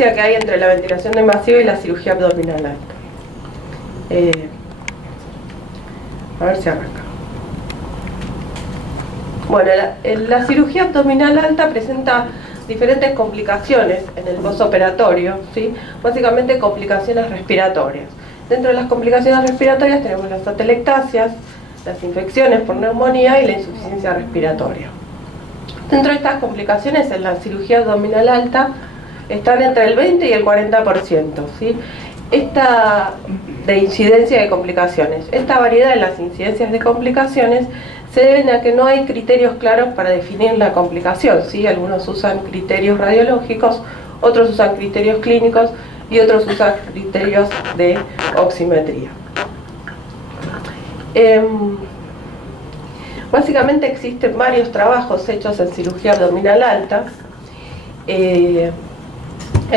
diferencia que hay entre la ventilación no invasiva y la cirugía abdominal alta. A ver si arranca. Bueno, la cirugía abdominal alta presenta diferentes complicaciones en el postoperatorio, ¿sí? Básicamente complicaciones respiratorias. Dentro de las complicaciones respiratorias tenemos las atelectasias, las infecciones por neumonía y la insuficiencia respiratoria. Dentro de estas complicaciones en la cirugía abdominal alta están entre el 20 y el 40%, ¿sí? Esta de incidencia de complicaciones. Esta variedad en las incidencias de complicaciones se deben a que no hay criterios claros para definir la complicación, ¿sí? Algunos usan criterios radiológicos, otros usan criterios clínicos y otros usan criterios de oximetría. Básicamente existen varios trabajos hechos en cirugía abdominal alta, en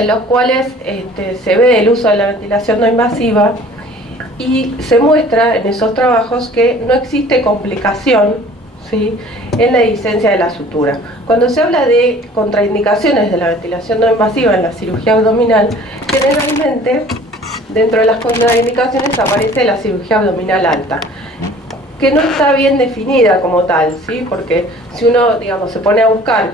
los cuales se ve el uso de la ventilación no invasiva y se muestra en esos trabajos que no existe complicación, ¿sí?, en la dehiscencia de la sutura. Cuando se habla de contraindicaciones de la ventilación no invasiva en la cirugía abdominal, generalmente dentro de las contraindicaciones aparece la cirugía abdominal alta, que no está bien definida como tal, ¿sí? Porque si uno, digamos, se pone a buscar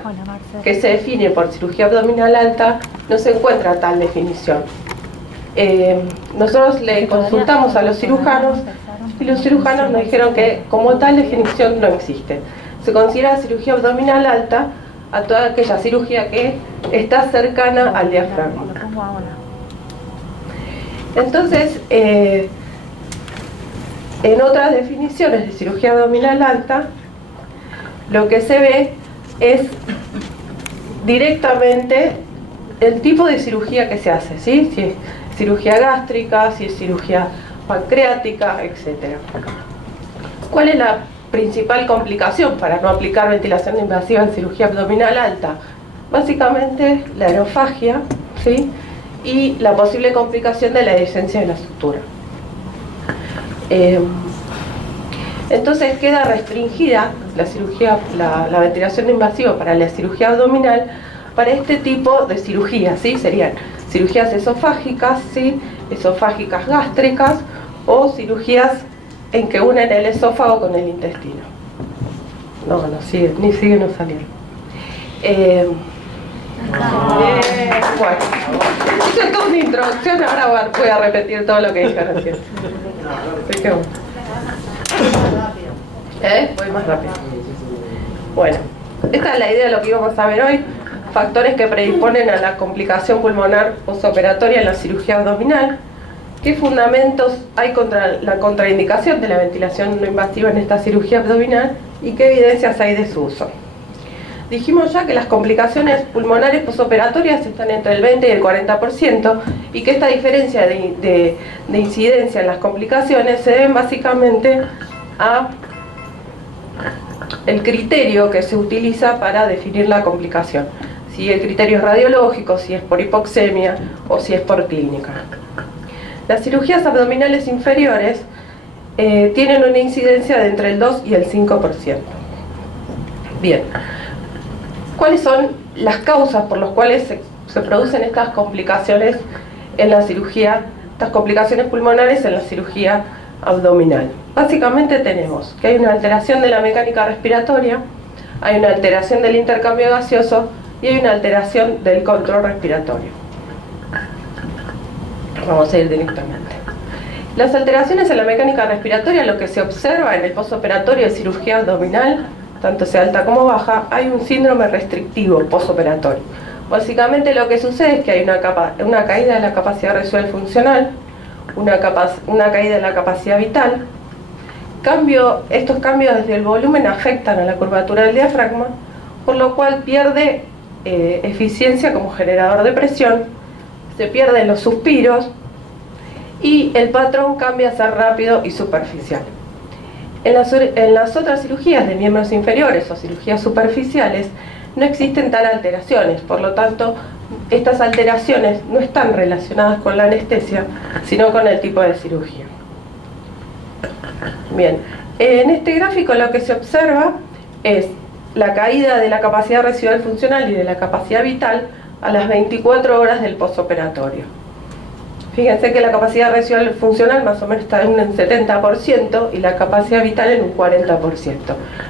qué se define por cirugía abdominal alta, no se encuentra tal definición. Nosotros le consultamos a los cirujanos y los cirujanos nos dijeron que como tal definición no existe. Se considera cirugía abdominal alta a toda aquella cirugía que está cercana al diafragma. Entonces, en otras definiciones de cirugía abdominal alta, lo que se ve es directamente el tipo de cirugía que se hace, ¿sí? Si es cirugía gástrica, si es cirugía pancreática, etc. ¿Cuál es la principal complicación para no aplicar ventilación invasiva en cirugía abdominal alta? Básicamente la aerofagia, ¿sí?, y la posible complicación de la dehiscencia de la sutura. Entonces queda restringida la cirugía, la ventilación invasiva para la cirugía abdominal para este tipo de cirugías, ¿sí? Serían cirugías esofágicas, ¿sí?, esofágicas gástricas o cirugías en que unen el esófago con el intestino. No sigue, ni sigue no saliendo. Bueno, hice toda una introducción, ahora voy a repetir todo lo que dije recién. Así que voy más rápido. Bueno, esta es la idea de lo que íbamos a ver hoy. Factores que predisponen a la complicación pulmonar postoperatoria en la cirugía abdominal. ¿Qué fundamentos hay contra la contraindicación de la ventilación no invasiva en esta cirugía abdominal? ¿Y qué evidencias hay de su uso? Dijimos ya que las complicaciones pulmonares postoperatorias están entre el 20 y el 40% y que esta diferencia de incidencia en las complicaciones se deben básicamente a el criterio que se utiliza para definir la complicación. Si el criterio es radiológico, si es por hipoxemia o si es por clínica. Las cirugías abdominales inferiores tienen una incidencia de entre el 2 y el 5%. Bien. ¿Cuáles son las causas por las cuales se producen estas complicaciones en la cirugía, estas complicaciones pulmonares en la cirugía abdominal? Básicamente tenemos que hay una alteración de la mecánica respiratoria, hay una alteración del intercambio gaseoso y hay una alteración del control respiratorio. Vamos a ir directamente. Las alteraciones en la mecánica respiratoria, lo que se observa en el postoperatorio de cirugía abdominal, tanto sea alta como baja, hay un síndrome restrictivo postoperatorio. Básicamente lo que sucede es que hay una caída de la capacidad residual funcional, una caída de la capacidad vital. Estos cambios desde el volumen afectan a la curvatura del diafragma, por lo cual pierde eficiencia como generador de presión, se pierden los suspiros y el patrón cambia a ser rápido y superficial. En las otras cirugías de miembros inferiores o cirugías superficiales no existen tal alteraciones, por lo tanto estas alteraciones no están relacionadas con la anestesia, sino con el tipo de cirugía. Bien, en este gráfico lo que se observa es la caída de la capacidad residual funcional y de la capacidad vital a las 24 horas del posoperatorio. Fíjense que la capacidad residual funcional más o menos está en un 70% y la capacidad vital en un 40%.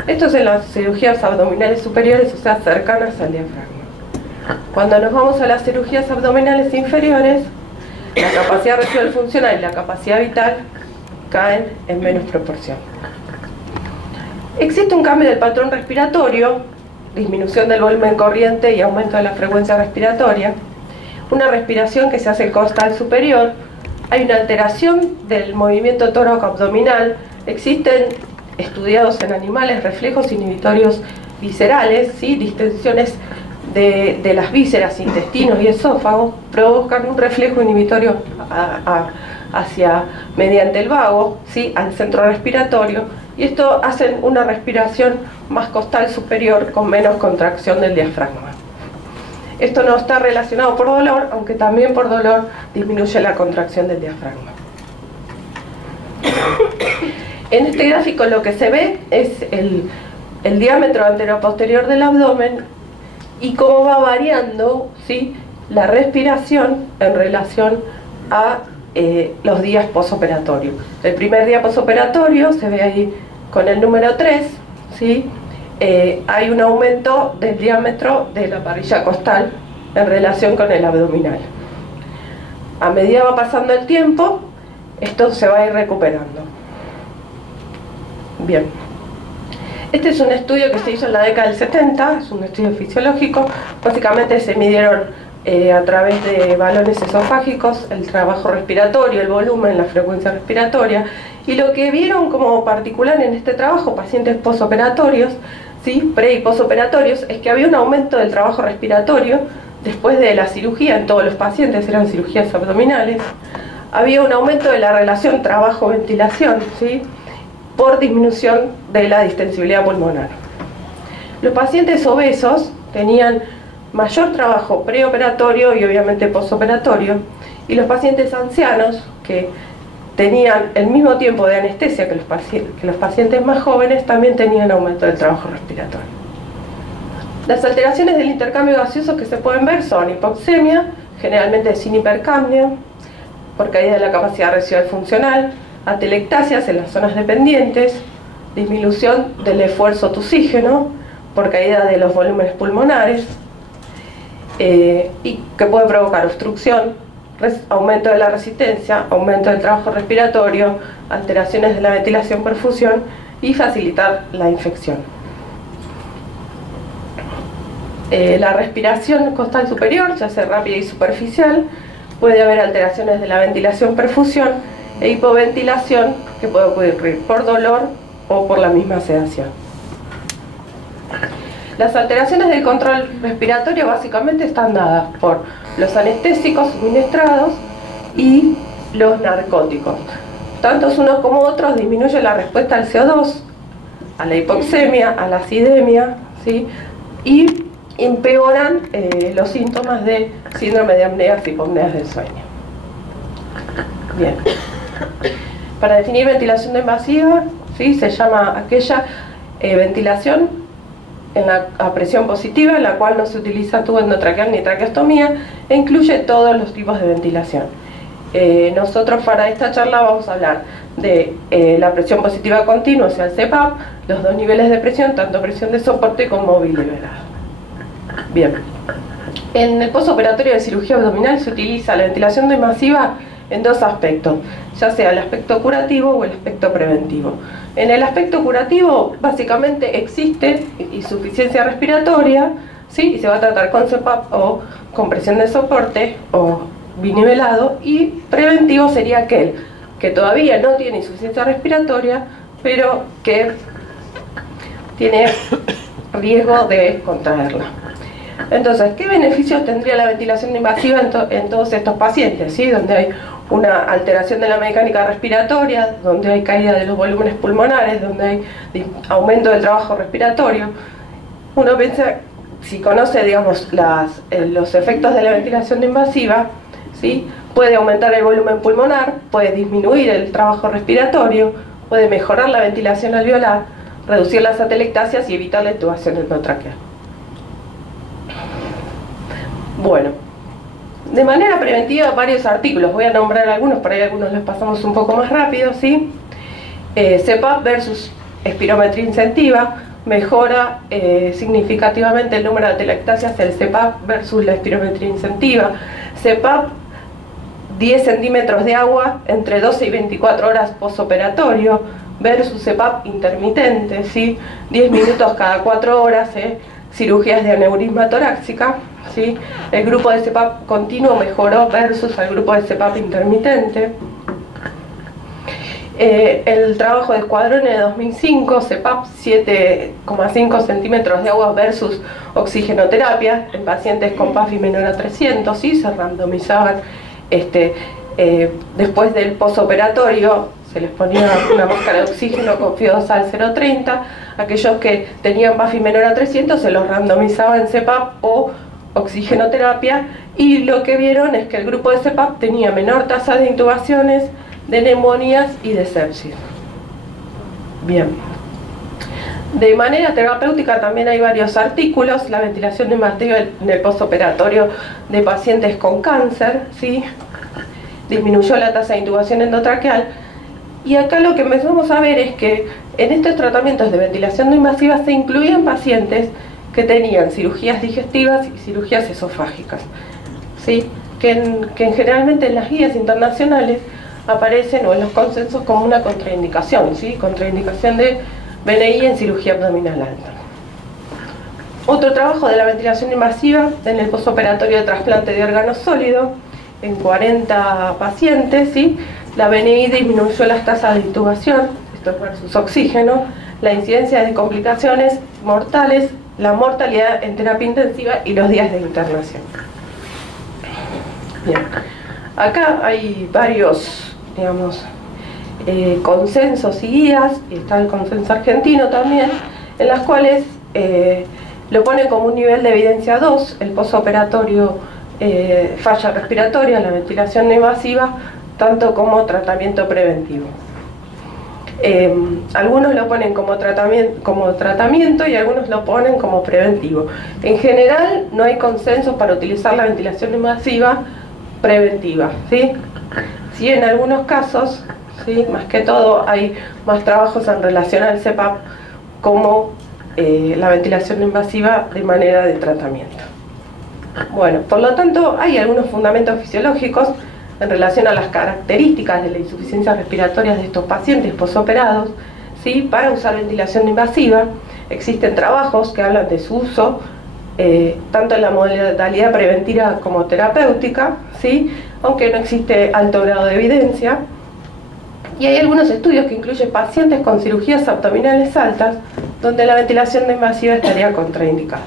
Esto es en las cirugías abdominales superiores, o sea, cercanas al diafragma. Cuando nos vamos a las cirugías abdominales inferiores, la capacidad residual funcional y la capacidad vital caen en menos proporción. Existe un cambio del patrón respiratorio, disminución del volumen corriente y aumento de la frecuencia respiratoria, una respiración que se hace costal superior, hay una alteración del movimiento tóraco-abdominal, existen estudiados en animales reflejos inhibitorios viscerales, ¿sí? Distensiones de las vísceras, intestinos y esófago, provocan un reflejo inhibitorio hacia mediante el vago, ¿sí? Al centro respiratorio, y esto hace una respiración más costal superior con menos contracción del diafragma. Esto no está relacionado por dolor, aunque también por dolor disminuye la contracción del diafragma. En este gráfico lo que se ve es el diámetro anteroposterior del abdomen y cómo va variando, ¿sí? La respiración en relación a los días posoperatorios. El primer día posoperatorio se ve ahí con el número 3, ¿sí? Hay un aumento del diámetro de la parrilla costal en relación con el abdominal. A medida va pasando el tiempo, esto se va a ir recuperando. Bien. Este es un estudio que se hizo en la década del 70, es un estudio fisiológico. Básicamente se midieron a través de balones esofágicos el trabajo respiratorio, el volumen, la frecuencia respiratoria, y lo que vieron como particular en este trabajo, pacientes posoperatorios, ¿sí? Pre y posoperatorios, es que había un aumento del trabajo respiratorio después de la cirugía en todos los pacientes, eran cirugías abdominales. Había un aumento de la relación trabajo-ventilación, ¿sí? Por disminución de la distensibilidad pulmonar. Los pacientes obesos tenían mayor trabajo preoperatorio y obviamente posoperatorio, y los pacientes ancianos que tenían el mismo tiempo de anestesia que los pacientes más jóvenes también tenían aumento del trabajo respiratorio. Las alteraciones del intercambio gaseoso que se pueden ver son hipoxemia, generalmente sin hipercambio, por caída de la capacidad residual funcional, atelectasias en las zonas dependientes, disminución del esfuerzo oxígeno por caída de los volúmenes pulmonares, y que puede provocar obstrucción, aumento de la resistencia, aumento del trabajo respiratorio, alteraciones de la ventilación-perfusión y facilitar la infección. La respiración costal superior, ya sea rápida y superficial, puede haber alteraciones de la ventilación-perfusión e hipoventilación que puede ocurrir por dolor o por la misma sedación. Las alteraciones del control respiratorio básicamente están dadas por los anestésicos suministrados y los narcóticos. Tantos unos como otros disminuyen la respuesta al CO2, a la hipoxemia, a la acidemia, ¿sí? Y empeoran los síntomas de síndrome de apneas y hipopneas del sueño. Bien. Para definir ventilación no invasiva, ¿sí? Se llama aquella ventilación a presión positiva, en la cual no se utiliza tubo endotraqueal ni traqueostomía, e incluye todos los tipos de ventilación. Nosotros para esta charla vamos a hablar de la presión positiva continua, o sea el CPAP, los dos niveles de presión, tanto presión de soporte como biliberal. Bien, en el postoperatorio de cirugía abdominal se utiliza la ventilación no invasiva en dos aspectos, ya sea el aspecto curativo o el aspecto preventivo. En el aspecto curativo, básicamente existe insuficiencia respiratoria, ¿sí? Y se va a tratar con CPAP o con presión de soporte o binivelado, y preventivo sería aquel que todavía no tiene insuficiencia respiratoria, pero que tiene riesgo de contraerla. Entonces, ¿qué beneficios tendría la ventilación invasiva en todos estos pacientes? ¿Sí? Donde hay una alteración de la mecánica respiratoria, donde hay caída de los volúmenes pulmonares, donde hay aumento del trabajo respiratorio. Uno piensa, si conoce, digamos, los efectos de la ventilación invasiva, ¿sí? Puede aumentar el volumen pulmonar, puede disminuir el trabajo respiratorio, puede mejorar la ventilación alveolar, reducir las atelectasias y evitar la intubación endotraqueal. Bueno, de manera preventiva varios artículos, voy a nombrar algunos, por ahí algunos los pasamos un poco más rápido, ¿sí? CPAP versus espirometría incentiva, mejora significativamente el número de atelectasias el CPAP versus la espirometría incentiva. CPAP 10 centímetros de agua entre 12 y 24 horas posoperatorio versus CPAP intermitente, ¿sí? 10 minutos cada 4 horas, cirugías de aneurisma torácica, ¿sí? El grupo de CPAP continuo mejoró versus el grupo de CPAP intermitente. El trabajo de Escuadrone de 2005, CPAP 7,5 centímetros de agua versus oxigenoterapia en pacientes con PAFI menor a 300, ¿sí? Se randomizaban después del posoperatorio, se les ponía una máscara de oxígeno con FIO2 al 0,30, aquellos que tenían PAFI menor a 300 se los randomizaba en CPAP o oxigenoterapia, y lo que vieron es que el grupo de CPAP tenía menor tasa de intubaciones, de neumonías y de sepsis. Bien. De manera terapéutica también hay varios artículos, la ventilación invasiva en el postoperatorio de pacientes con cáncer, ¿sí? Disminuyó la tasa de intubación endotraqueal, y acá lo que empezamos a ver es que en estos tratamientos de ventilación no invasiva se incluían pacientes que tenían cirugías digestivas y cirugías esofágicas, ¿sí? que generalmente en las guías internacionales aparecen, o en los consensos, como una contraindicación, ¿sí? Contraindicación de BNI en cirugía abdominal alta. Otro trabajo de la ventilación invasiva en el postoperatorio de trasplante de órgano sólido en 40 pacientes, ¿sí? La BNI disminuyó las tasas de intubación, esto versus oxígeno, la incidencia de complicaciones mortales, la mortalidad en terapia intensiva y los días de internación. Bien. Acá hay varios, digamos, consensos y guías, y está el consenso argentino también, en las cuales lo ponen como un nivel de evidencia 2, el postoperatorio falla respiratoria, la ventilación no invasiva, tanto como tratamiento preventivo. Algunos lo ponen como tratamiento y algunos lo ponen como preventivo. En general no hay consenso para utilizar la ventilación invasiva preventiva, ¿sí? Sí, en algunos casos, ¿sí? Más que todo hay más trabajos en relación al CPAP como la ventilación invasiva de manera de tratamiento. Bueno, por lo tanto hay algunos fundamentos fisiológicos en relación a las características de la insuficiencia respiratoria de estos pacientes posoperados, ¿sí? Para usar ventilación invasiva. Existen trabajos que hablan de su uso tanto en la modalidad preventiva como terapéutica, ¿sí? Aunque no existe alto grado de evidencia. Y hay algunos estudios que incluyen pacientes con cirugías abdominales altas donde la ventilación invasiva estaría contraindicada.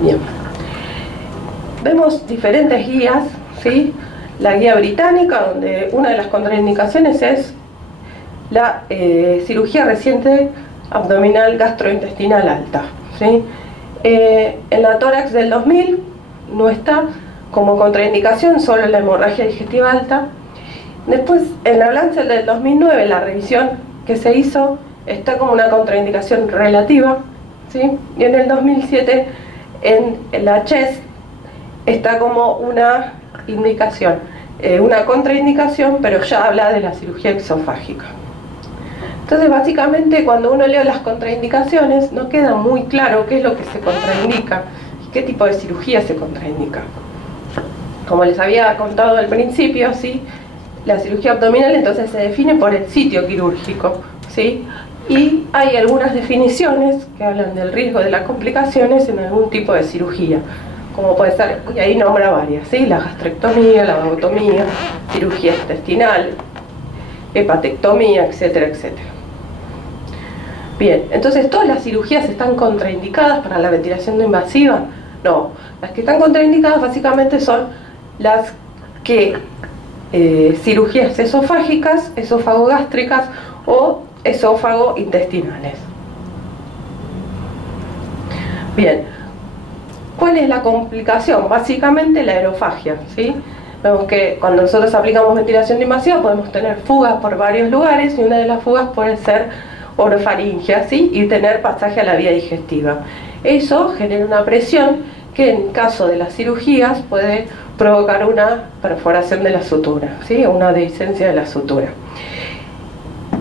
Bien. Vemos diferentes guías, ¿sí? La guía británica, donde una de las contraindicaciones es la cirugía reciente abdominal gastrointestinal alta, ¿sí? En la tórax del 2000 no está como contraindicación, solo la hemorragia digestiva alta. Después, en la Lancet del 2009, la revisión que se hizo está como una contraindicación relativa, ¿sí? Y en el 2007, en la CHEST, está como una indicación, una contraindicación, pero ya habla de la cirugía exofágica. Entonces, básicamente, cuando uno lee las contraindicaciones, no queda muy claro qué es lo que se contraindica y qué tipo de cirugía se contraindica. Como les había contado al principio, ¿sí? La cirugía abdominal entonces se define por el sitio quirúrgico, ¿sí? Y hay algunas definiciones que hablan del riesgo de las complicaciones en algún tipo de cirugía, como puede ser, y ahí nombra varias, ¿sí? La gastrectomía, la vagotomía, cirugía intestinal, hepatectomía, etcétera, etcétera. Bien, entonces, ¿todas las cirugías están contraindicadas para la ventilación no invasiva? No, las que están contraindicadas básicamente son las que cirugías esofágicas, esófago-gástricas o esófago-intestinales. Bien, ¿cuál es la complicación? Básicamente la aerofagia, ¿sí? Vemos que cuando nosotros aplicamos ventilación invasiva podemos tener fugas por varios lugares, y una de las fugas puede ser orofaringea, ¿sí? Y tener pasaje a la vía digestiva. Eso genera una presión que en caso de las cirugías puede provocar una perforación de la sutura, ¿sí? Una dehiscencia de la sutura.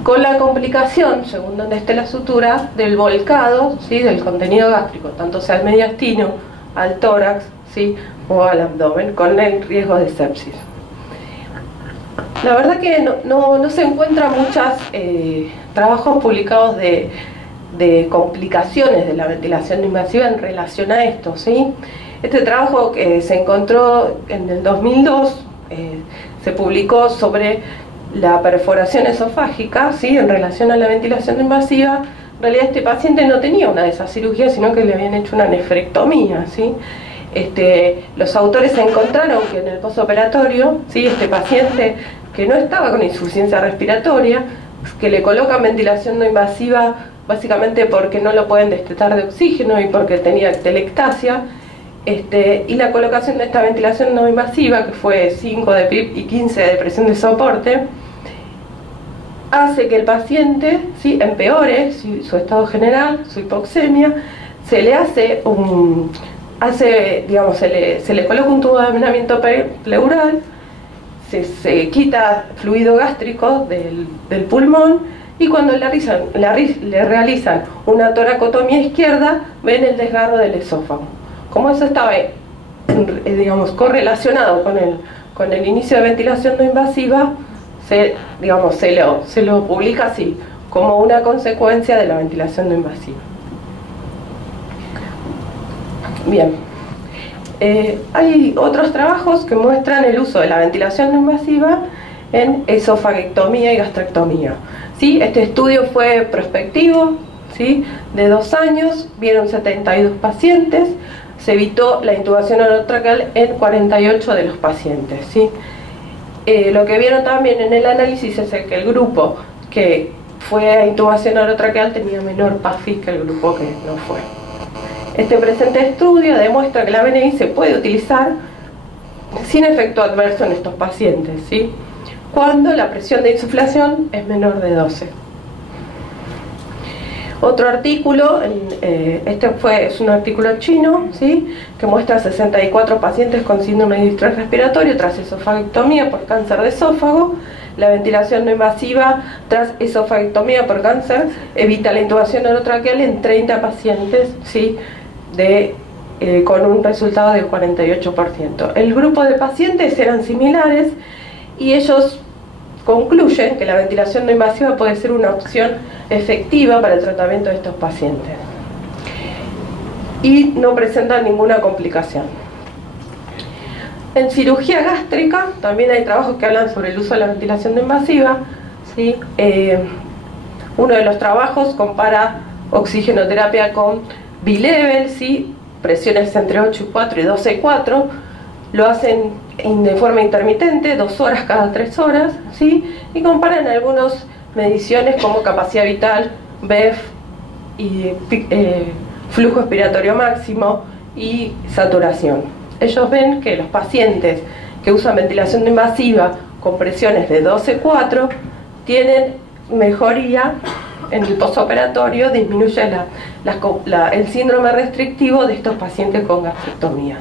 Con la complicación, según donde esté la sutura, del volcado, ¿sí? Del contenido gástrico, tanto sea al mediastino, al tórax, ¿sí? O al abdomen, con el riesgo de sepsis. La verdad que no se encuentran muchos trabajos publicados de complicaciones de la ventilación no invasiva en relación a esto, ¿sí? Este trabajo que se encontró en el 2002 se publicó sobre la perforación esofágica, ¿sí? En relación a la ventilación no invasiva. En realidad este paciente no tenía una de esas cirugías, sino que le habían hecho una nefrectomía, ¿sí? Los autores encontraron que en el postoperatorio, ¿sí? Este paciente que no estaba con insuficiencia respiratoria, que le colocan ventilación no invasiva básicamente porque no lo pueden destetar de oxígeno y porque tenía telectasia, y la colocación de esta ventilación no invasiva, que fue 5 de PIP y 15 de presión de soporte, hace que el paciente, ¿sí? Empeore su estado general, su hipoxemia. Se le hace se le coloca un tubo de aislamiento pleural, se quita fluido gástrico del pulmón, y cuando le realizan una toracotomía izquierda, ven el desgarro del esófago. Como eso estaba correlacionado con el inicio de ventilación no invasiva, se lo publica así, como una consecuencia de la ventilación no invasiva. Bien, hay otros trabajos que muestran el uso de la ventilación no invasiva en esofagectomía y gastrectomía, ¿sí? Este estudio fue prospectivo, ¿sí? De 2 años, vieron 72 pacientes, se evitó la intubación orotraqueal en 48 de los pacientes, ¿sí? Lo que vieron también en el análisis es que el grupo que fue a intubación orotraqueal tenía menor PAFIS que el grupo que no fue. Este presente estudio demuestra que la VNI se puede utilizar sin efecto adverso en estos pacientes, ¿sí? Cuando la presión de insuflación es menor de 12. Otro artículo, es un artículo chino, ¿sí? Que muestra 64 pacientes con síndrome de distrés respiratorio tras esofagectomía por cáncer de esófago. La ventilación no invasiva tras esofagectomía por cáncer evita la intubación orotraqueal en 30 pacientes, ¿sí? Con un resultado del 48%. El grupo de pacientes eran similares y ellos concluyen que la ventilación no invasiva puede ser una opción efectiva para el tratamiento de estos pacientes y no presentan ninguna complicación. En cirugía gástrica también hay trabajos que hablan sobre el uso de la ventilación no invasiva, ¿sí? Uno de los trabajos compara oxigenoterapia con bilevel, ¿sí? Presiones entre 8 y 4 y 12 y 4, lo hacen de forma intermitente, 2 horas cada 3 horas, ¿sí? Y comparan algunas mediciones como capacidad vital, BEF, y flujo expiratorio máximo y saturación. Ellos ven que los pacientes que usan ventilación no invasiva con presiones de 12-4 tienen mejoría en el postoperatorio, disminuye el síndrome restrictivo de estos pacientes con gastrectomía.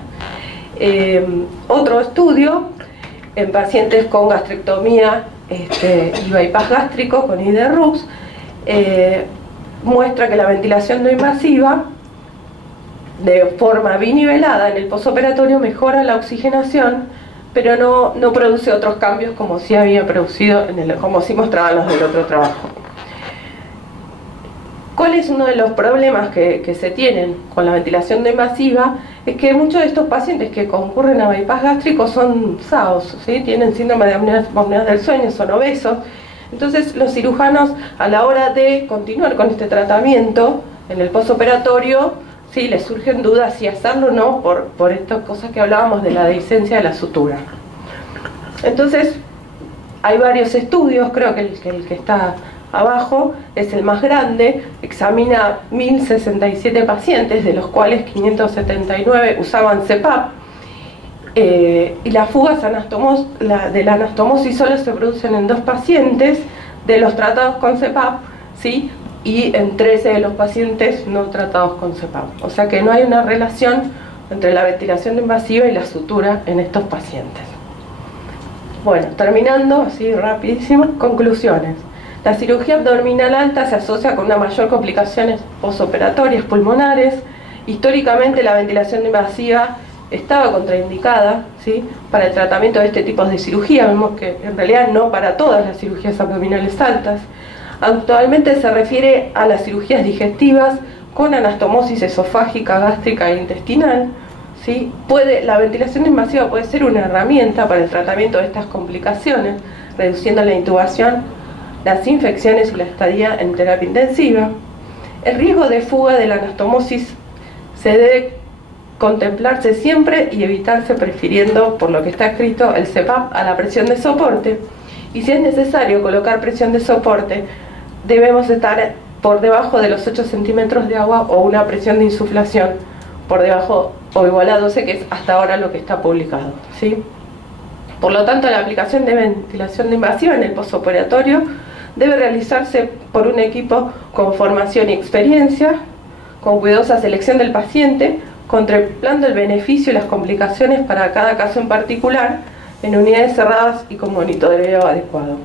Otro estudio en pacientes con gastrectomía y bypass gástrico con IDRUX muestra que la ventilación no invasiva de forma binivelada en el postoperatorio mejora la oxigenación, pero no produce otros cambios como sí había producido como sí mostraban los del otro trabajo. ¿Cuál es uno de los problemas que se tienen con la ventilación no invasiva? Es que muchos de estos pacientes que concurren a bypass gástrico son SAOS, ¿sí? Tienen síndrome de apnea del sueño, son obesos. Entonces los cirujanos, a la hora de continuar con este tratamiento en el postoperatorio, sí, les surgen dudas si hacerlo o no por estas cosas que hablábamos de la dehiscencia de la sutura. Entonces hay varios estudios, creo que el que está abajo es el más grande, examina 1067 pacientes, de los cuales 579 usaban CPAP, y las fugas de la anastomosis solo se producen en 2 pacientes de los tratados con CPAP, ¿sí? y en 13 de los pacientes no tratados con CEPAP. O sea que no hay una relación entre la ventilación invasiva y la sutura en estos pacientes. Bueno, terminando así rapidísimo, conclusiones. La cirugía abdominal alta se asocia con una mayor complicaciones posoperatorias pulmonares. Históricamente la ventilación invasiva estaba contraindicada, ¿sí?, para el tratamiento de este tipo de cirugía. Vemos que en realidad no para todas las cirugías abdominales altas. Actualmente se refiere a las cirugías digestivas con anastomosis esofágica, gástrica e intestinal, ¿sí? La ventilación invasiva puede ser una herramienta para el tratamiento de estas complicaciones, reduciendo la intubación, las infecciones y la estadía en terapia intensiva. El riesgo de fuga de la anastomosis se debe contemplarse siempre y evitarse prefiriendo, por lo que está escrito, el CEPAP a la presión de soporte. Y si es necesario colocar presión de soporte, debemos estar por debajo de los 8 centímetros de agua o una presión de insuflación por debajo o igual a 12, que es hasta ahora lo que está publicado, ¿sí? Por lo tanto, la aplicación de ventilación invasiva en el postoperatorio debe realizarse por un equipo con formación y experiencia, con cuidadosa selección del paciente, contemplando el beneficio y las complicaciones para cada caso en particular, en unidades cerradas y con monitoreo adecuado.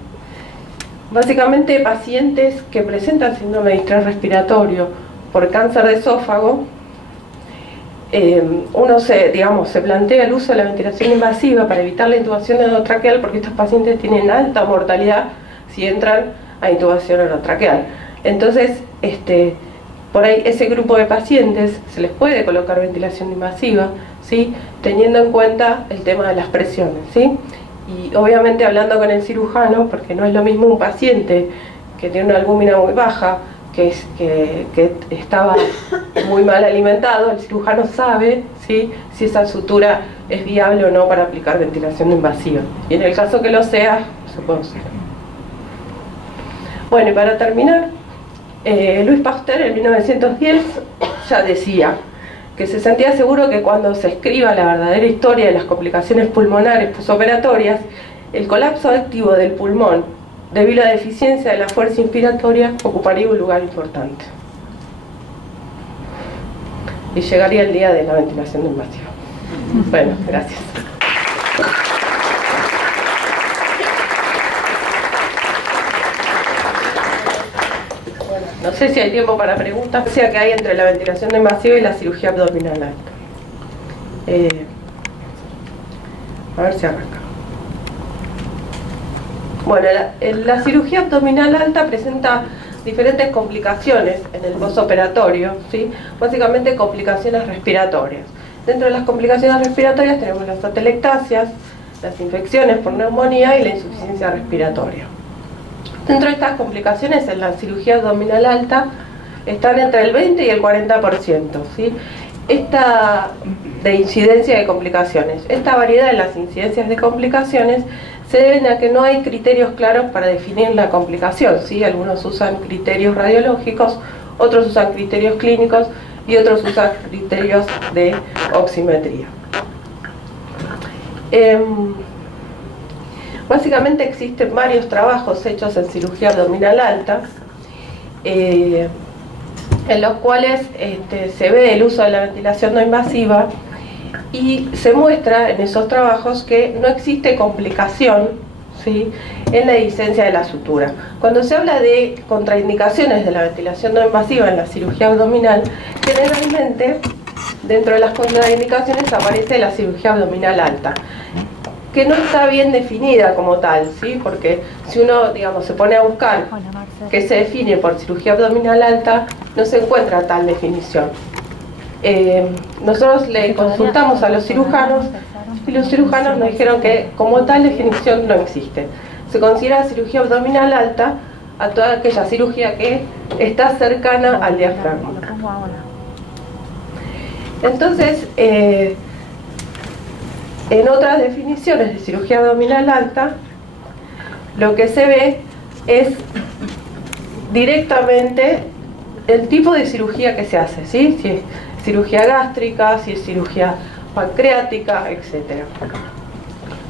Básicamente, pacientes que presentan síndrome de distrés respiratorio por cáncer de esófago, uno se plantea el uso de la ventilación invasiva para evitar la intubación endotraqueal, porque estos pacientes tienen alta mortalidad si entran a intubación endotraqueal. Entonces, por ahí ese grupo de pacientes se les puede colocar ventilación invasiva, ¿sí?, teniendo en cuenta el tema de las presiones, ¿sí? Y obviamente hablando con el cirujano, porque no es lo mismo un paciente que tiene una albúmina muy baja, que estaba muy mal alimentado. El cirujano sabe, ¿sí?, si esa sutura es viable o no para aplicar ventilación invasiva. Y en el caso que lo sea, se puede usar. Bueno, y para terminar, Louis Pasteur en 1910 ya decía que se sentía seguro que cuando se escriba la verdadera historia de las complicaciones pulmonares posoperatorias, el colapso activo del pulmón debido a la deficiencia de la fuerza inspiratoria ocuparía un lugar importante. Y llegaría el día de la ventilación invasiva. Bueno, gracias. No sé si hay tiempo para preguntas. O sea, que hay entre la ventilación invasiva y la cirugía abdominal alta. A ver si arranca. Bueno, la cirugía abdominal alta presenta diferentes complicaciones en el postoperatorio, ¿sí? Básicamente complicaciones respiratorias. Dentro de las complicaciones respiratorias tenemos las atelectasias, las infecciones por neumonía y la insuficiencia respiratoria. Dentro de estas complicaciones, en la cirugía abdominal alta están entre el 20 y el 40%, ¿sí? Esta de incidencia de complicaciones. Esta variedad en las incidencias de complicaciones se deben a que no hay criterios claros para definir la complicación, ¿sí? Algunos usan criterios radiológicos, otros usan criterios clínicos y otros usan criterios de oximetría. Básicamente existen varios trabajos hechos en cirugía abdominal alta, en los cuales se ve el uso de la ventilación no invasiva, y se muestra en esos trabajos que no existe complicación, ¿sí?, en la existencia de la sutura. Cuando se habla de contraindicaciones de la ventilación no invasiva en la cirugía abdominal, generalmente dentro de las contraindicaciones aparece la cirugía abdominal alta, que no está bien definida como tal, ¿sí? Porque si uno, digamos, se pone a buscar qué se define por cirugía abdominal alta, no se encuentra tal definición. Nosotros le consultamos a los cirujanos y los cirujanos nos dijeron que como tal definición no existe. Se considera cirugía abdominal alta a toda aquella cirugía que está cercana al diafragma. Entonces, en otras definiciones de cirugía abdominal alta, lo que se ve es directamente el tipo de cirugía que se hace, ¿sí? Si es cirugía gástrica, si es cirugía pancreática, etc.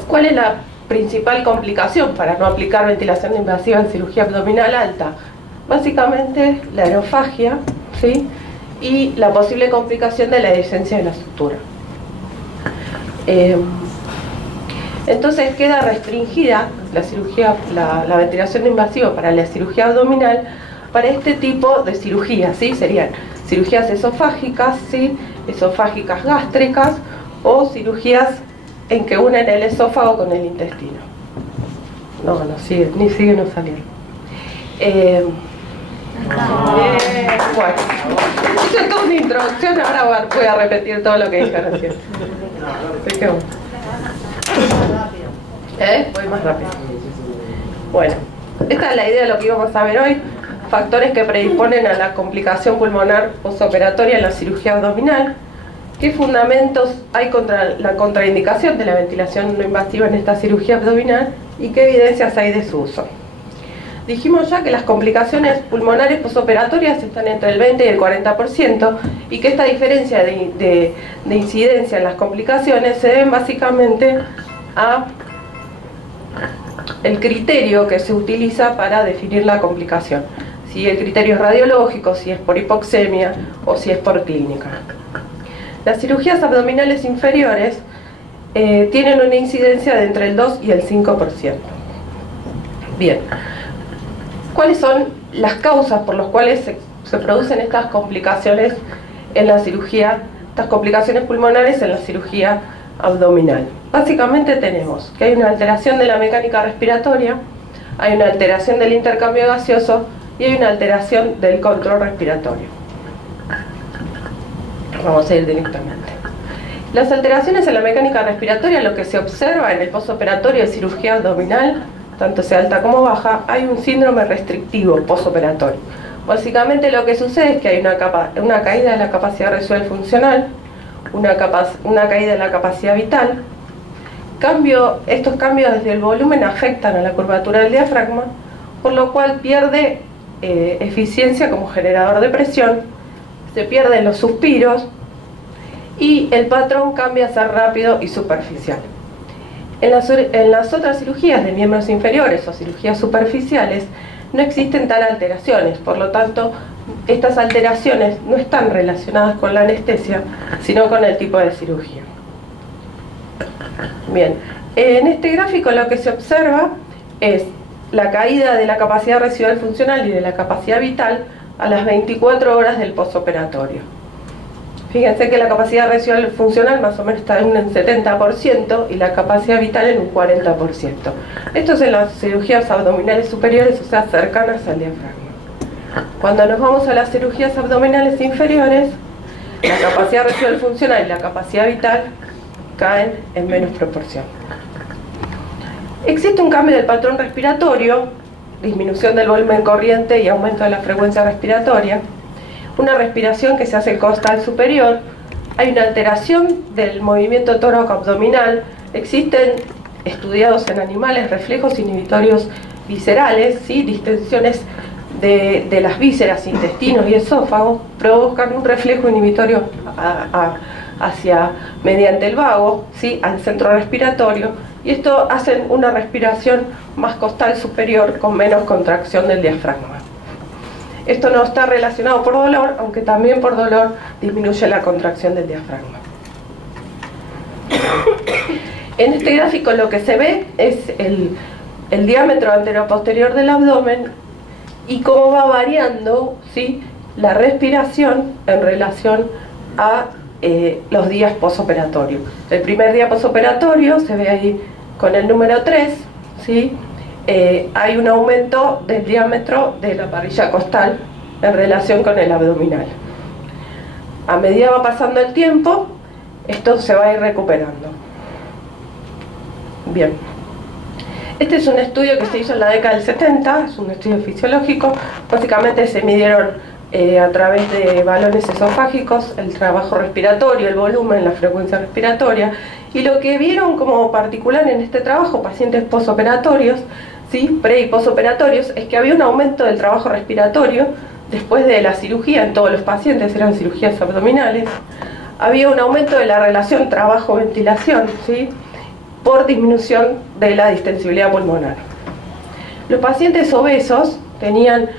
¿Cuál es la principal complicación para no aplicar ventilación invasiva en cirugía abdominal alta? básicamente la aerofagia, ¿sí? Y la posible complicación de la dehiscencia de la sutura. Entonces queda restringida la cirugía, la ventilación invasiva para la cirugía abdominal para este tipo de cirugías, ¿sí? Serían cirugías esofágicas, ¿sí? Esofágicas gástricas o cirugías en que unen el esófago con el intestino. No sigue, ni sigue no saliendo. Bueno, hice toda una introducción, ahora voy a repetir todo lo que dije recién. Así que bueno. Voy más rápido. Bueno, esta es la idea de lo que íbamos a ver hoy. Factores que predisponen a la complicación pulmonar postoperatoria en la cirugía abdominal. ¿Qué fundamentos hay contra la contraindicación de la ventilación no invasiva en esta cirugía abdominal? ¿Y qué evidencias hay de su uso? Dijimos ya que las complicaciones pulmonares postoperatorias están entre el 20 y el 40% y que esta diferencia de incidencia en las complicaciones se deben básicamente a el criterio que se utiliza para definir la complicación. Si el criterio es radiológico, si es por hipoxemia o si es por clínica. Las cirugías abdominales inferiores tienen una incidencia de entre el 2 y el 5%. Bien. ¿Cuáles son las causas por las cuales se producen estas complicaciones en la cirugía, estas complicaciones pulmonares en la cirugía abdominal? Básicamente tenemos que hay una alteración de la mecánica respiratoria, hay una alteración del intercambio gaseoso y hay una alteración del control respiratorio. Vamos a ir directamente. Las alteraciones en la mecánica respiratoria, lo que se observa en el postoperatorio de cirugía abdominal, tanto sea alta como baja, hay un síndrome restrictivo postoperatorio. Básicamente lo que sucede es que hay una caída de la capacidad residual funcional, una caída de la capacidad vital. Estos cambios desde el volumen afectan a la curvatura del diafragma, por lo cual pierde eficiencia como generador de presión, se pierden los suspiros y el patrón cambia a ser rápido y superficial. En las otras cirugías de miembros inferiores o cirugías superficiales no existen tal alteraciones, por lo tanto estas alteraciones no están relacionadas con la anestesia, sino con el tipo de cirugía. Bien, en este gráfico lo que se observa es la caída de la capacidad residual funcional y de la capacidad vital a las 24 horas del postoperatorio. Fíjense que la capacidad residual funcional más o menos está en un 70% y la capacidad vital en un 40%. Esto es en las cirugías abdominales superiores, o sea, cercanas al diafragma. Cuando nos vamos a las cirugías abdominales inferiores, la capacidad residual funcional y la capacidad vital caen en menos proporción. Existe un cambio del patrón respiratorio, disminución del volumen corriente y aumento de la frecuencia respiratoria. Una respiración que se hace costal superior, hay una alteración del movimiento tóraco-abdominal, existen estudiados en animales reflejos inhibitorios viscerales, ¿sí? Distensiones de las vísceras, intestinos y esófago, provocan un reflejo inhibitorio mediante el vago, ¿sí? Al centro respiratorio, y esto hace una respiración más costal superior con menos contracción del diafragma. Esto no está relacionado por dolor, aunque también por dolor disminuye la contracción del diafragma. En este gráfico lo que se ve es el diámetro anteroposterior del abdomen y cómo va variando, ¿sí? La respiración en relación a los días posoperatorios. El primer día posoperatorio se ve ahí con el número 3, ¿sí? Hay un aumento del diámetro de la parrilla costal en relación con el abdominal. A medida va pasando el tiempo, esto se va a ir recuperando. Bien. Este es un estudio que se hizo en la década del 70, es un estudio fisiológico. Básicamente se midieron a través de balones esofágicos el trabajo respiratorio, el volumen, la frecuencia respiratoria, y lo que vieron como particular en este trabajo, pacientes posoperatorios, ¿sí? Pre y posoperatorios, es que había un aumento del trabajo respiratorio después de la cirugía en todos los pacientes, eran cirugías abdominales. Había un aumento de la relación trabajo-ventilación, ¿sí? Por disminución de la distensibilidad pulmonar. Los pacientes obesos tenían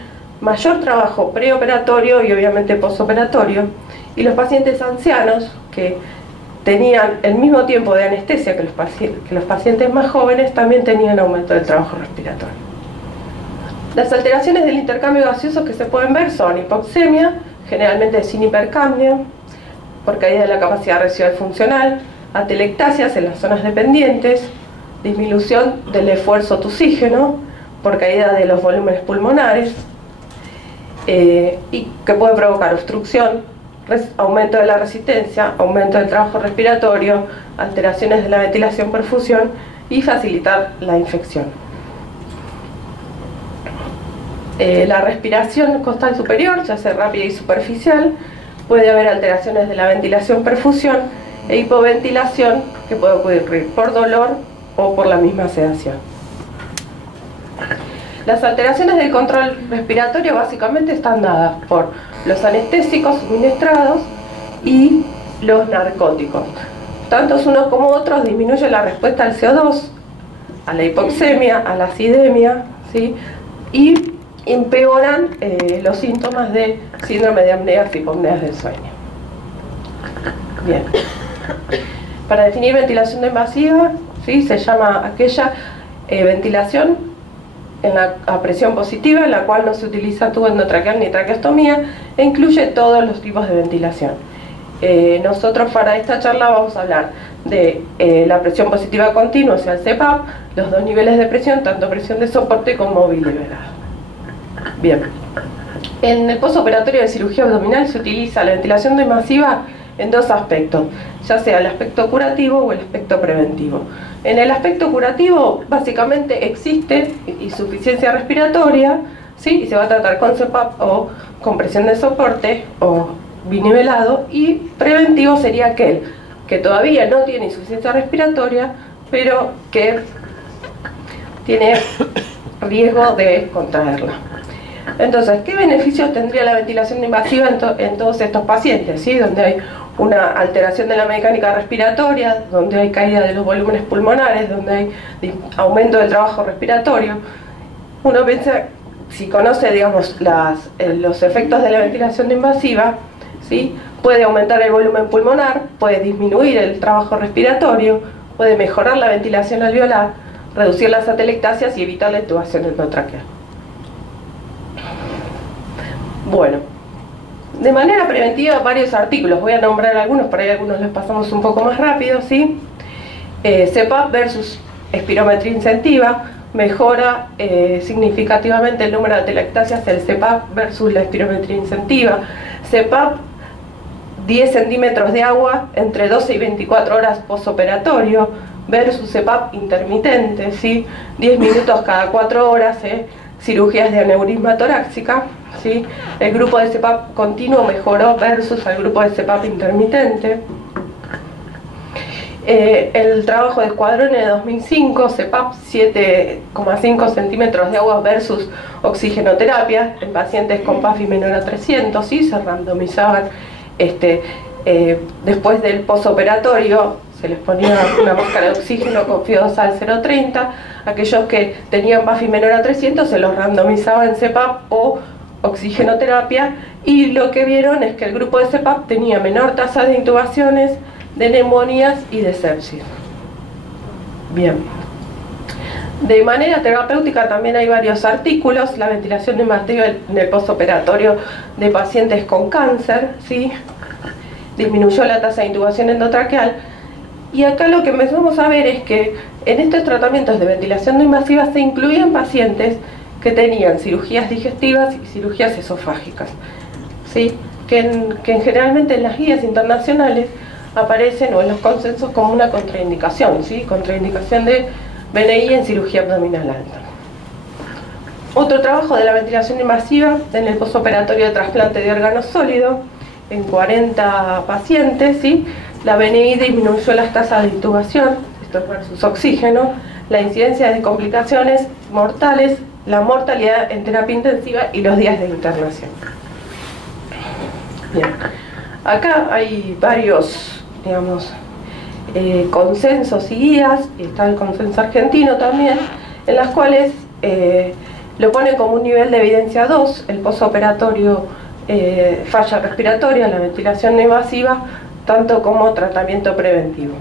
mayor trabajo preoperatorio y obviamente posoperatorio, y los pacientes ancianos que tenían el mismo tiempo de anestesia que los pacientes más jóvenes también tenían aumento del trabajo respiratorio. Las alteraciones del intercambio gaseoso que se pueden ver son hipoxemia, generalmente sin hipercambio, por caída de la capacidad residual funcional, atelectasias en las zonas dependientes, disminución del esfuerzo oxígeno por caída de los volúmenes pulmonares, y que puede provocar obstrucción, aumento de la resistencia, aumento del trabajo respiratorio, alteraciones de la ventilación-perfusión y facilitar la infección. La respiración costal superior, ya sea rápida y superficial, puede haber alteraciones de la ventilación-perfusión e hipoventilación que puede ocurrir por dolor o por la misma sedación. Las alteraciones del control respiratorio básicamente están dadas por los anestésicos suministrados y los narcóticos. Tantos unos como otros disminuyen la respuesta al CO2, a la hipoxemia, a la acidemia, ¿sí? Y empeoran los síntomas de síndrome de apneas y hipopneas del sueño. Bien. Para definir ventilación no invasiva, ¿sí? Se llama aquella ventilación a presión positiva, en la cual no se utiliza tubo endotraqueal ni traqueostomía, e incluye todos los tipos de ventilación. Nosotros para esta charla vamos a hablar de la presión positiva continua, o sea el CPAP, los dos niveles de presión, tanto presión de soporte como biliberada. Bien, en el postoperatorio de cirugía abdominal se utiliza la ventilación no invasiva en dos aspectos, ya sea el aspecto curativo o el aspecto preventivo. En el aspecto curativo, básicamente existe insuficiencia respiratoria, ¿sí? Y se va a tratar con CPAP o con presión de soporte o binivelado, y preventivo sería aquel que todavía no tiene insuficiencia respiratoria, pero que tiene riesgo de contraerla. Entonces, ¿qué beneficios tendría la ventilación invasiva en todos estos pacientes? ¿Sí? Donde hay una alteración de la mecánica respiratoria, donde hay caída de los volúmenes pulmonares, donde hay aumento del trabajo respiratorio. Uno piensa, si conoce, digamos, los efectos de la ventilación invasiva, ¿sí? Puede aumentar el volumen pulmonar, puede disminuir el trabajo respiratorio, puede mejorar la ventilación alveolar, reducir las atelectasias y evitar la intubación endotraqueal. Bueno, de manera preventiva varios artículos, voy a nombrar algunos, por ahí algunos los pasamos un poco más rápido, ¿sí? CPAP versus espirometría incentiva, mejora significativamente el número de atelectasias del CPAP versus la espirometría incentiva. CPAP 10 centímetros de agua entre 12 y 24 horas postoperatorio versus CPAP intermitente, ¿sí? 10 minutos cada 4 horas, cirugías de aneurisma torácica, ¿sí? El grupo de CPAP continuo mejoró versus el grupo de CPAP intermitente. El trabajo de Escuadrone de 2005, CPAP 7,5 centímetros de agua versus oxigenoterapia en pacientes con PAFI menor a 300, ¿sí? Se randomizaban después del posoperatorio, se les ponía una máscara de oxígeno con FIO2 al 0,30. Aquellos que tenían PAFI menor a 300 se los randomizaba en CPAP o oxigenoterapia, y lo que vieron es que el grupo de CPAP tenía menor tasa de intubaciones, de neumonías y de sepsis. Bien. De manera terapéutica también hay varios artículos. La ventilación no invasiva en el postoperatorio de pacientes con cáncer, ¿sí? Disminuyó la tasa de intubación endotraqueal. Y acá lo que empezamos a ver es que en estos tratamientos de ventilación no invasiva se incluían pacientes que tenían cirugías digestivas y cirugías esofágicas, ¿sí? que generalmente en las guías internacionales aparecen, o en los consensos, como una contraindicación, ¿sí? Contraindicación de VNI en cirugía abdominal alta. Otro trabajo de la ventilación invasiva en el postoperatorio de trasplante de órgano sólido en 40 pacientes, ¿sí? La VNI disminuyó las tasas de intubación, esto es versus oxígeno, la incidencia de complicaciones mortales, la mortalidad en terapia intensiva y los días de internación. Bien, acá hay varios, digamos, consensos y guías, y está el consenso argentino también, en las cuales lo pone como un nivel de evidencia 2, el posoperatorio falla respiratoria, la ventilación no invasiva, tanto como tratamiento preventivo.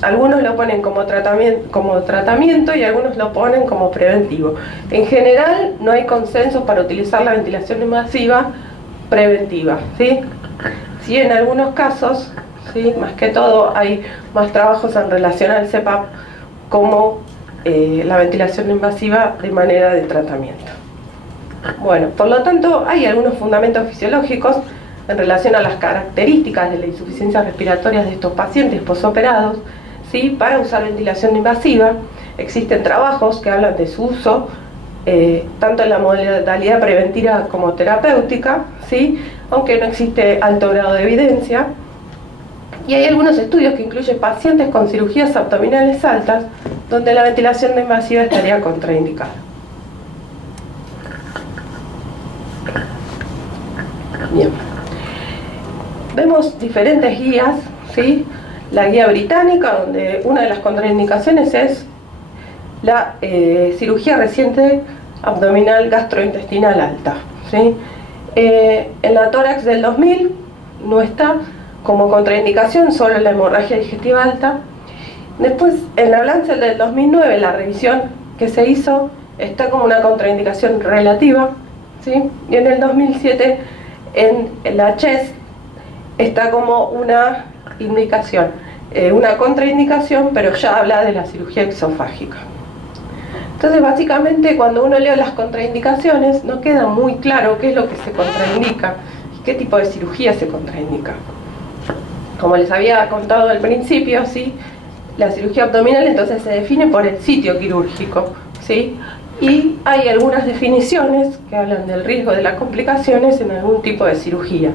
Algunos lo ponen como tratamiento y algunos lo ponen como preventivo. En general no hay consenso para utilizar la ventilación invasiva preventiva, ¿sí? Sí, en algunos casos, ¿sí?, más que todo hay más trabajos en relación al CPAP como la ventilación no invasiva de manera de tratamiento. Bueno, por lo tanto hay algunos fundamentos fisiológicos en relación a las características de la insuficiencia respiratoria de estos pacientes posoperados, ¿sí?, para usar ventilación invasiva. Existen trabajos que hablan de su uso tanto en la modalidad preventiva como terapéutica, ¿sí?, aunque no existe alto grado de evidencia. Y hay algunos estudios que incluyen pacientes con cirugías abdominales altas donde la ventilación no invasiva estaría contraindicada. Bien. Vemos diferentes guías, ¿sí? La guía británica, donde una de las contraindicaciones es la cirugía reciente abdominal gastrointestinal alta, ¿sí? En la tórax del 2000 no está como contraindicación, solo la hemorragia digestiva alta. Después, en la Lancet del 2009, la revisión que se hizo está como una contraindicación relativa, ¿sí? Y en el 2007, en la CHEST, está como una indicación, una contraindicación, pero ya habla de la cirugía exofágica. Entonces, básicamente, cuando uno lee las contraindicaciones, no queda muy claro qué es lo que se contraindica y qué tipo de cirugía se contraindica. Como les había contado al principio, ¿sí?, la cirugía abdominal entonces se define por el sitio quirúrgico, ¿sí? Y hay algunas definiciones que hablan del riesgo de las complicaciones en algún tipo de cirugía,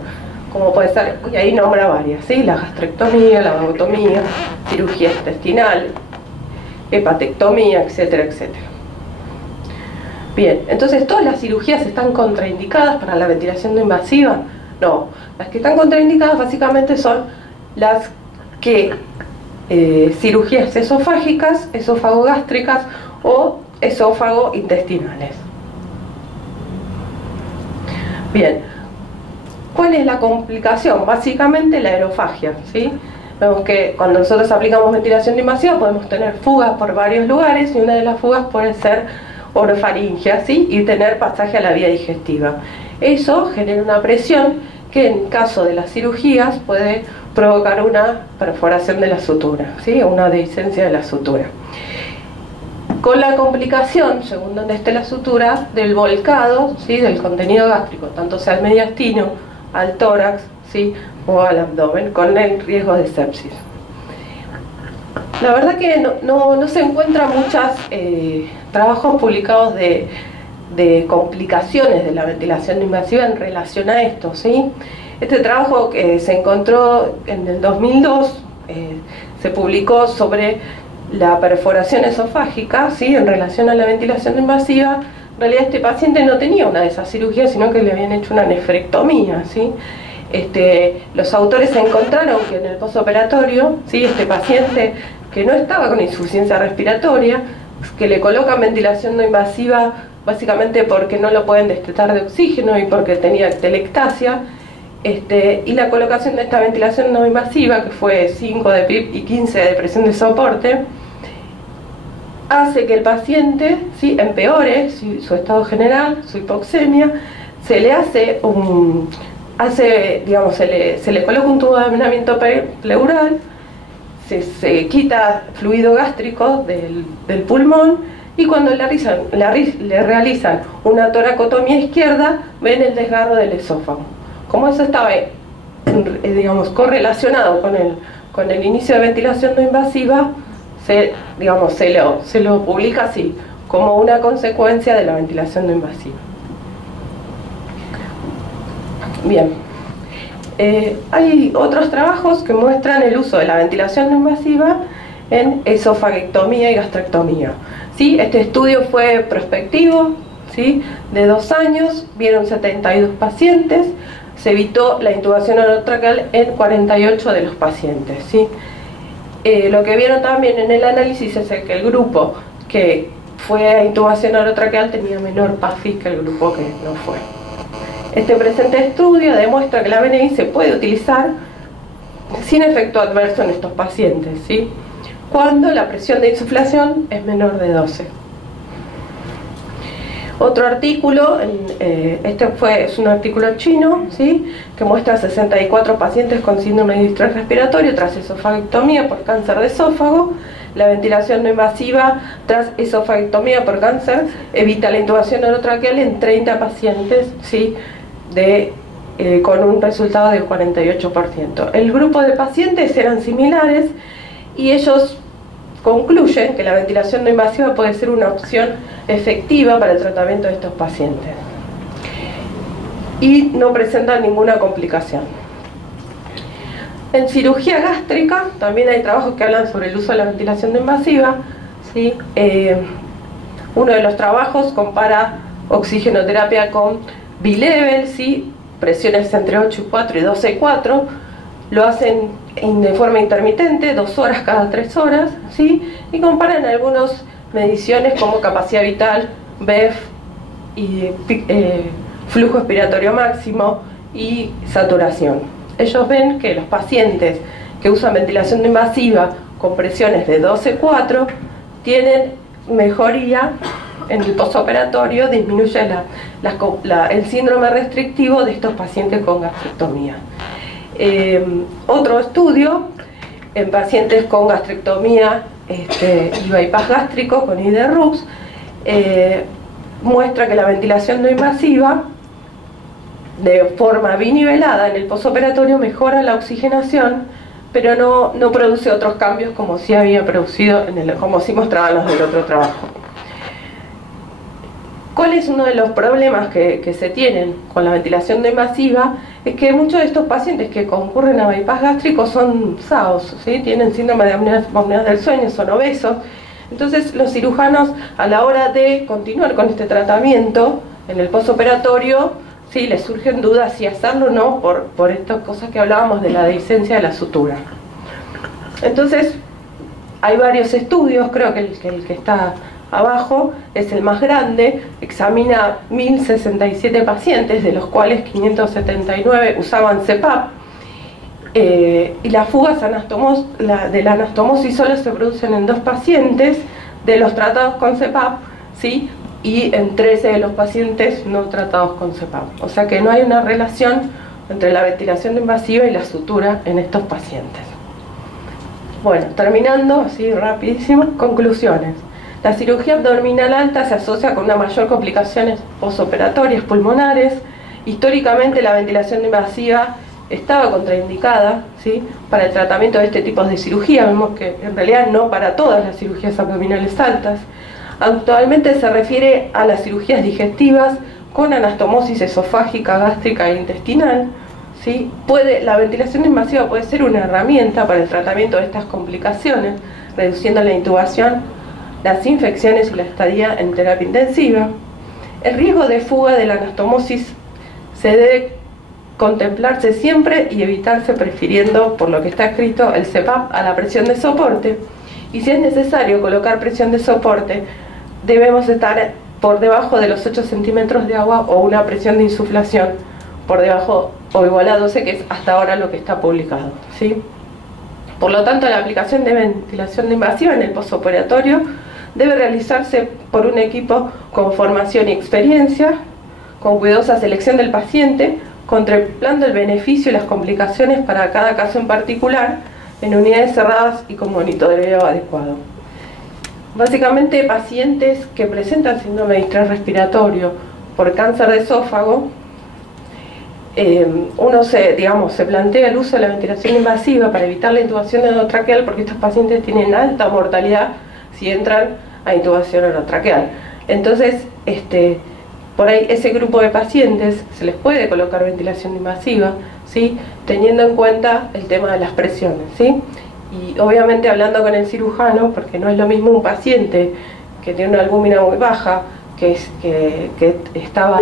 como puede ser, y ahí nombra varias, ¿sí?, la gastrectomía, la vagotomía, cirugía intestinal, hepatectomía, etcétera, etcétera. Bien, entonces, ¿todas las cirugías están contraindicadas para la ventilación no invasiva? No, las que están contraindicadas básicamente son las que cirugías esofágicas, esófago-gástricas o esófago-intestinales. Bien, ¿cuál es la complicación? Básicamente la aerofagia, ¿sí? Vemos que cuando nosotros aplicamos ventilación invasiva podemos tener fugas por varios lugares y una de las fugas puede ser orofaringia, ¿sí?, y tener pasaje a la vía digestiva. Eso genera una presión que en caso de las cirugías puede provocar una perforación de la sutura, ¿sí?, una dehiscencia de la sutura. Con la complicación, según donde esté la sutura, del volcado, ¿sí?, del contenido gástrico, tanto sea al mediastino, al tórax, ¿sí?, o al abdomen, con el riesgo de sepsis. La verdad que no se encuentran muchos trabajos publicados de complicaciones de la ventilación invasiva en relación a esto, ¿sí? Este trabajo que se encontró en el 2002 se publicó sobre la perforación esofágica, ¿sí?, en relación a la ventilación invasiva. En realidad este paciente no tenía una de esas cirugías, sino que le habían hecho una nefrectomía, ¿sí? Los autores encontraron que en el posoperatorio, ¿sí?, este paciente que no estaba con insuficiencia respiratoria, que le colocan ventilación no invasiva básicamente porque no lo pueden destetar de oxígeno y porque tenía telectasia, y la colocación de esta ventilación no invasiva, que fue 5 de PIP y 15 de presión de soporte, hace que el paciente, ¿sí?, empeore su estado general, su hipoxemia. Se le hace se le coloca un tubo de aislamiento pleural, se quita fluido gástrico del pulmón, y cuando le realizan una toracotomía izquierda, ven el desgarro del esófago. Como eso estaba correlacionado con el inicio de ventilación no invasiva, se lo publica así, como una consecuencia de la ventilación no invasiva. Bien. Hay otros trabajos que muestran el uso de la ventilación no invasiva en esofagectomía y gastrectomía, ¿sí? Este estudio fue prospectivo, ¿sí?, de 2 años, vieron 72 pacientes, se evitó la intubación orotracal en 48 de los pacientes, ¿sí? Lo que vieron también en el análisis es que el grupo que fue a intubación orotraqueal tenía menor PAFI que el grupo que no fue. Este presente estudio demuestra que la BNI se puede utilizar sin efecto adverso en estos pacientes, ¿sí?, cuando la presión de insuflación es menor de 12. Otro artículo, es un artículo chino, ¿sí?, que muestra 64 pacientes con síndrome de distrés respiratorio tras esofagectomía por cáncer de esófago. La ventilación no invasiva tras esofagectomía por cáncer evita la intubación orotraqueal en 30 pacientes, ¿sí?, con un resultado del 48%. El grupo de pacientes eran similares y ellos concluyen que la ventilación no invasiva puede ser una opción efectiva para el tratamiento de estos pacientes y no presentan ninguna complicación. En cirugía gástrica también hay trabajos que hablan sobre el uso de la ventilación no invasiva, ¿sí? Uno de los trabajos compara oxigenoterapia con bilevel, ¿sí?, presiones entre 8 y 4 y 12 y 4, lo hacen de forma intermitente, 2 horas cada 3 horas, ¿sí?, y comparan algunas mediciones como capacidad vital, BEF, y flujo expiratorio máximo y saturación. Ellos ven que los pacientes que usan ventilación no invasiva con presiones de 12-4 tienen mejoría en el postoperatorio, disminuye el síndrome restrictivo de estos pacientes con gastrectomía. Otro estudio en pacientes con gastrectomía y bypass gástrico con IDRUX muestra que la ventilación no invasiva de forma binivelada en el postoperatorio mejora la oxigenación, pero no produce otros cambios como sí había producido como sí mostraban los del otro trabajo. ¿Cuál es uno de los problemas que se tienen con la ventilación no invasiva? Es que muchos de estos pacientes que concurren a bypass gástrico son SAOS, ¿sí?, tienen síndrome de apnea del sueño, son obesos. Entonces los cirujanos, a la hora de continuar con este tratamiento en el postoperatorio, sí, les surgen dudas si hacerlo o no por estas cosas que hablábamos de la dehiscencia de la sutura. Entonces hay varios estudios, creo que el que está abajo es el más grande, examina 1067 pacientes, de los cuales 579 usaban CPAP, y las fugas de la anastomosis solo se producen en 2 pacientes de los tratados con CPAP, ¿sí?, y en 13 de los pacientes no tratados con CPAP. O sea que no hay una relación entre la ventilación invasiva y la sutura en estos pacientes. Bueno, terminando así rapidísimo, conclusiones. La cirugía abdominal alta se asocia con una mayor complicaciones posoperatorias pulmonares. Históricamente la ventilación invasiva estaba contraindicada, ¿sí?, para el tratamiento de este tipo de cirugía. Vemos que en realidad no para todas las cirugías abdominales altas. Actualmente se refiere a las cirugías digestivas con anastomosis esofágica, gástrica e intestinal, ¿sí? La ventilación invasiva puede ser una herramienta para el tratamiento de estas complicaciones, reduciendo la intubación, las infecciones y la estadía en terapia intensiva. El riesgo de fuga de la anastomosis se debe contemplarse siempre y evitarse prefiriendo, por lo que está escrito, el CPAP a la presión de soporte. Y si es necesario colocar presión de soporte, debemos estar por debajo de los 8 centímetros de agua o una presión de insuflación por debajo o igual a 12, que es hasta ahora lo que está publicado, ¿sí? Por lo tanto, la aplicación de ventilación invasiva en el postoperatorio debe realizarse por un equipo con formación y experiencia, con cuidadosa selección del paciente, contemplando el beneficio y las complicaciones para cada caso en particular, en unidades cerradas y con monitoreo adecuado. Básicamente, pacientes que presentan síndrome de distrés respiratorio por cáncer de esófago, uno se plantea el uso de la ventilación invasiva para evitar la intubación orotraqueal, porque estos pacientes tienen alta mortalidad si entran a intubación orotraqueal. Entonces, por ahí ese grupo de pacientes se les puede colocar ventilación invasiva, ¿sí?, teniendo en cuenta el tema de las presiones, ¿sí? Y obviamente hablando con el cirujano, porque no es lo mismo un paciente que tiene una albúmina muy baja, que estaba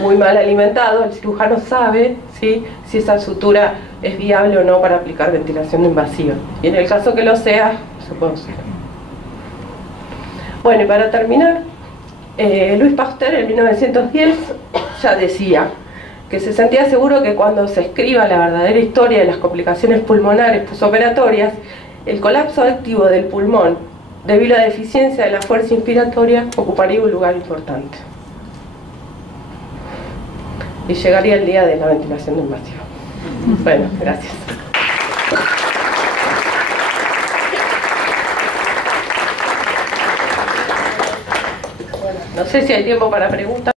muy mal alimentado, el cirujano sabe, ¿sí?, si esa sutura es viable o no para aplicar ventilación invasiva. Y en el caso que lo sea, se puede usar. Bueno, y para terminar, Louis Pasteur en 1910 ya decía que se sentía seguro que cuando se escriba la verdadera historia de las complicaciones pulmonares posoperatorias, el colapso activo del pulmón, debido a la deficiencia de la fuerza inspiratoria, ocuparía un lugar importante. Y llegaría el día de la ventilación invasiva. Bueno, gracias. No sé si hay tiempo para preguntas.